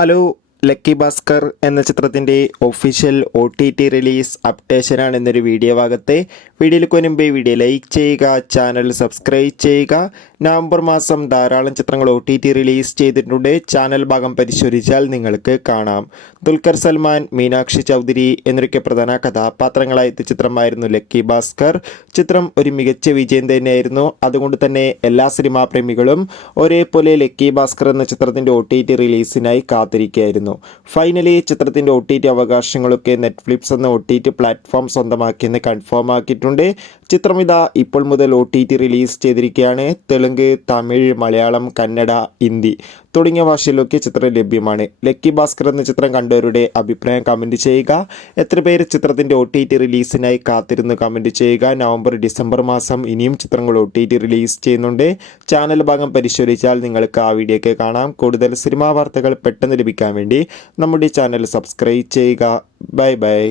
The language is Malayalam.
ഹലോ, ലക്കി ഭാസ്കർ എന്ന ചിത്രത്തിൻ്റെ ഒഫീഷ്യൽ OTT റിലീസ് അപ്ഡേഷനാണ് എന്നൊരു വീഡിയോ ഭാഗത്തെ. വീഡിയോയിലേക്ക് മുൻപേ വീഡിയോ ലൈക്ക് ചെയ്യുക, ചാനൽ സബ്സ്ക്രൈബ് ചെയ്യുക. നവംബർ മാസം ധാരാളം ചിത്രങ്ങൾ OTT റിലീസ് ചെയ്തിട്ടുണ്ട്. ചാനൽ ഭാഗം പരിശോധിച്ചാൽ നിങ്ങൾക്ക് കാണാം. ദുൽഖർ സൽമാൻ, മീനാക്ഷി ചൗധരി എന്നൊക്കെ പ്രധാന കഥാപാത്രങ്ങളായ ചിത്രമായിരുന്നു ലക്കി ഭാസ്കർ. ചിത്രം ഒരു മികച്ച വിജയം തന്നെയായിരുന്നു. അതുകൊണ്ട് തന്നെ എല്ലാ സിനിമാ പ്രേമികളും ഒരേപോലെ ലക്കി ഭാസ്കർ എന്ന ചിത്രത്തിൻ്റെ OTT റിലീസിനായി കാത്തിരിക്കുകയായിരുന്നു. ഫൈനലി ചിത്രത്തിന്റെ OTT അവകാശങ്ങളൊക്കെ നെറ്റ്ഫ്ലിക്സ് എന്ന OTT പ്ലാറ്റ്ഫോം സ്വന്തമാക്കിയെന്ന് കൺഫേം ആക്കിയിട്ടുണ്ട്. ചിത്രം ഇതാ ഇപ്പോൾ മുതൽ OTT റിലീസ് ചെയ്തിരിക്കുകയാണ്. തെലുങ്ക്, തമിഴ്, മലയാളം, കന്നഡ, ഹിന്ദി തുടങ്ങിയ ഭാഷയിലൊക്കെ ചിത്രം ലഭ്യമാണ്. ലക്കി ഭാസ്കർ എന്ന ചിത്രം കണ്ടവരുടെ അഭിപ്രായം കമൻറ്റ് ചെയ്യുക. എത്ര പേര് ചിത്രത്തിന്റെ OTT റിലീസിനായി കാത്തിരുന്ന് കമൻറ്റ് ചെയ്യുക. നവംബർ, ഡിസംബർ മാസം ഇനിയും ചിത്രങ്ങൾ OTT റിലീസ് ചെയ്യുന്നുണ്ട്. ചാനൽ ഭാഗം പരിശോധിച്ചാൽ നിങ്ങൾക്ക് ആ വീഡിയോ ഒക്കെ കാണാം. കൂടുതൽ സിനിമാ വാർത്തകൾ പെട്ടെന്ന് ലഭിക്കാൻ വേണ്ടി നമ്മുടെ ചാനൽ സബ്സ്ക്രൈബ് ചെയ്യുക. Bye bye.